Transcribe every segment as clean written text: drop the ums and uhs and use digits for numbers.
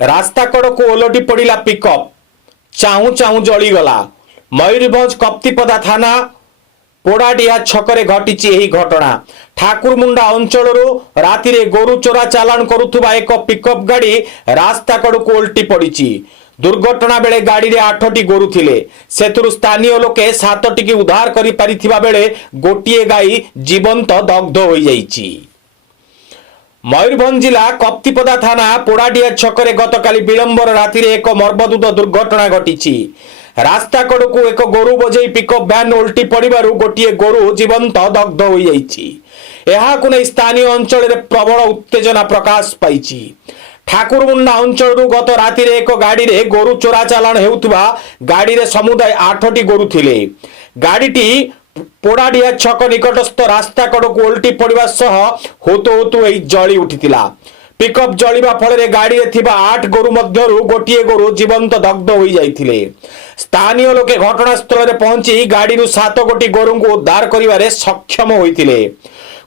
रास्ता कड़ को ओलटी पड़ा पिकअप चाहू चाहू जलीगला। मयूरभंज कप्तिपदा थाना पोड़ाडिया छकरे घटी घटना। ठाकुरमुंडा अंचल राति गोरु चोरा चालाण करुवा एक पिकअप गाड़ी रास्ता कड़ को ओल्टी पड़ी। दुर्घटना बेले गाड़ी रे 8टी गोरु थिले। सेतुरु स्थानीय लोके 7टी की उद्धार करि पारिथिबा बेले गोटिए गाई जीवंत दग्ध हो जाइछि। मयूरभंज जिला कप्तिपदा थाना पोड़ाडिया छकरे गतकाली विलंबर राति एक मर्मन्तुद दुर्घटना घटी। रास्ता कड़ को एक गोरु बोझे पिकअप भ्यान उल्टी पड़ू गोटे गोरु जीवंत दग्ध हो जाइछि। स्थानीय अंचल प्रबल उत्तेजना प्रकाश पाई। ठाकुरमुंडा अंचल गत राति एक गाड़ी रे गोरु चोरा चालाण हेउथुबा गाड़ी रे समुदाय 8टी गोरु थिले। गाड़ीटी पोड़ाडिया छक निकटस्थ रास्ता कड़ को उल्टी पड़ा सह होतु होतु जली उठितिला। पिकअप जलिबा फल गाड़ी रे थिबा 8 गोरु मध्यरु गोटिए गोरु जीवंत दग्ध हो जाइथिले। स्थानीय लोके घटनास्थल रे पहुंची गाड़ी 7 गोटी गोरु को उद्धार करिवारे सक्षम होइथिले।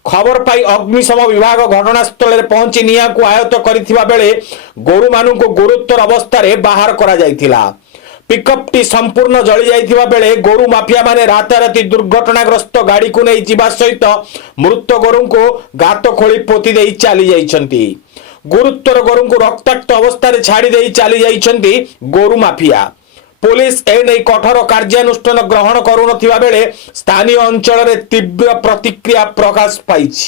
खबर पाई अग्निशम विभाग घटनास्थल रे पहुंची निया को आयत्त करिथिबा बेले गोरु मानु को गुरुतर अवस्था रे बाहर करा जाइथिला। पिकअप टी संपूर्ण जली जाइथिबा बेले गोरु माफिया माने राताराती दुर्घटनाग्रस्त गाड़ी को नहीं जीवा सहित मृत गोरु को गात खोली पोती देई चली जाइछंती। गुरुतर गोरु को रक्ताक्त अवस्था रे छाड़ी देई चली जाइछंती गोरु माफिया। पुलिस ए नहीं कठोर कार्यानुष्ठान ग्रहण करू नथिबा बेले स्थानीय अंचल रे तीव्र प्रतिक्रिया प्रकाश पाइछि।